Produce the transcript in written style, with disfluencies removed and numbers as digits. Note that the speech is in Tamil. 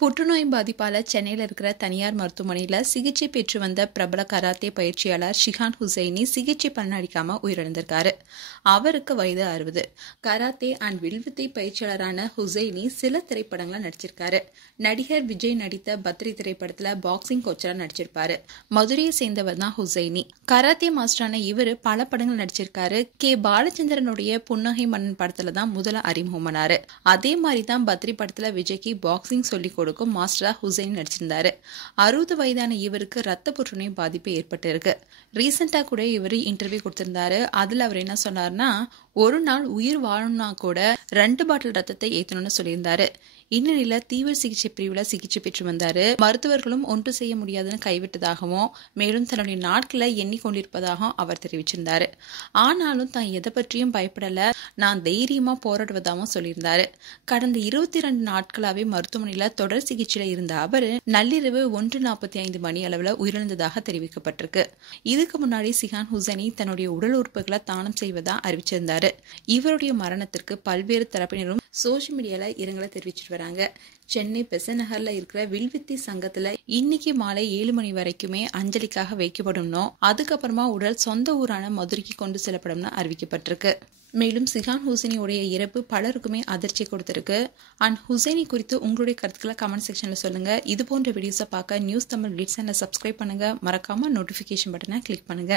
புற்றுநோய் பாதிப்பால சென்னையில் இருக்கிற தனியார் மருத்துவமனையில் சிகிச்சை பெற்று வந்த பிரபல கராத்தே பயிற்சியாளர் ஷிஹான் ஹுசைனி சிகிச்சை பலனளிக்காம உயிரிழந்திருக்காரு. அவருக்கு வயது 60. கராத்தே அண்ட் வில்வித்தை பயிற்சியாளரான ஹுசைனி சில திரைப்படங்களை நடிச்சிருக்காரு. நடிகர் விஜய் நடித்த பத்ரி திரைப்படத்துல பாக்ஸிங் கோச்சரா நடிச்சிருப்பாரு. மதுரையை சேர்ந்தவர் தான் ஹுசைனி. கராத்தே மாஸ்டரான இவரு பல படங்கள் நடிச்சிருக்காரு. கே பாலச்சந்திரனுடைய புன்னகை மன்னன் படத்துல தான் முதல்ல அறிமுகமானாரு. அதே மாதிரி தான் பத்ரி படத்துல விஜய்க்கு பாக்ஸிங் சொல்லி கொடுக்கும் மாஸ்டரா ஹுசைன் நடிச்சிருந்தாரு. 60 வயதான இவருக்கு ரத்த புற்றுநோய் பாதிப்பு ஏற்பட்டிருக்கு. ரீசெண்டா கூட இவர் இன்டர்வியூ கொடுத்திருந்தாரு. அதுல அவர் என்ன சொன்னார்னா, ஒரு நாள் உயிர் வாழணும்னா கூட 2 பாட்டில் ரத்தத்தை ஏத்தணும்னு சொல்லியிருந்தாரு. இந்நிலையில தீவிர சிகிச்சை பிரிவுல சிகிச்சை பெற்று வந்தாரு. மருத்துவர்களும் ஒன்று செய்ய முடியாதுன்னு கைவிட்டதாகவும் மேலும் தன்னுடைய நாட்களை எண்ணிக்கொண்டிருப்பதாகவும் அவர் தெரிவிச்சிருந்தாரு. ஆனாலும் தான் எதை பற்றியும் பயப்படல, நான் தைரியமா போராடுவதாகவும் சொல்லியிருந்தாரு. கடந்த 22 நாட்களாவே மருத்துவமனையில தொடர் சிகிச்சையில இருந்த அவர் நள்ளிரவு 1:45 மணி அளவுல உயிரிழந்ததாக தெரிவிக்கப்பட்டிருக்கு. இதுக்கு முன்னாடி ஷிஹான் ஹுசைனி தன்னுடைய உடல் உறுப்புகளை தானம் செய்வதா அறிவிச்சிருந்தாரு. இவருடைய மரணத்திற்கு பல்வேறு தரப்பினரும் சோசியல் மீடியால இரங்கலை தெரிவிச்சிட்டு வராங்க. சென்னை பெசன்ட் நகர்ல இருக்கிற வில்வித்தை சங்கத்துல இன்னைக்கு மாலை 7 மணி வரைக்குமே அஞ்சலிக்காக வைக்கப்படும். அதுக்கப்புறமா உடல் சொந்த ஊரான மதுரைக்கு கொண்டு செல்லப்படும் அறிவிக்கப்பட்டிருக்கு. மேலும் ஷிஹான் ஹுசைனியுடைய இறப்பு பலருக்குமே அதிர்ச்சி கொடுத்திருக்கு. அண்ட் ஹுசைனி குறித்து உங்களுடைய கருத்துக்களை கமெண்ட் செக்ஷன்ல சொல்லுங்க. இது போன்ற வீடியோஸை பார்க்க நியூஸ் தமிழ் கிளிட்ஸ் சேனலை சப்ஸ்கிரைப் பண்ணுங்க. மறக்காம நோட்டிபிகேஷன் பட்டனை கிளிக் பண்ணுங்க.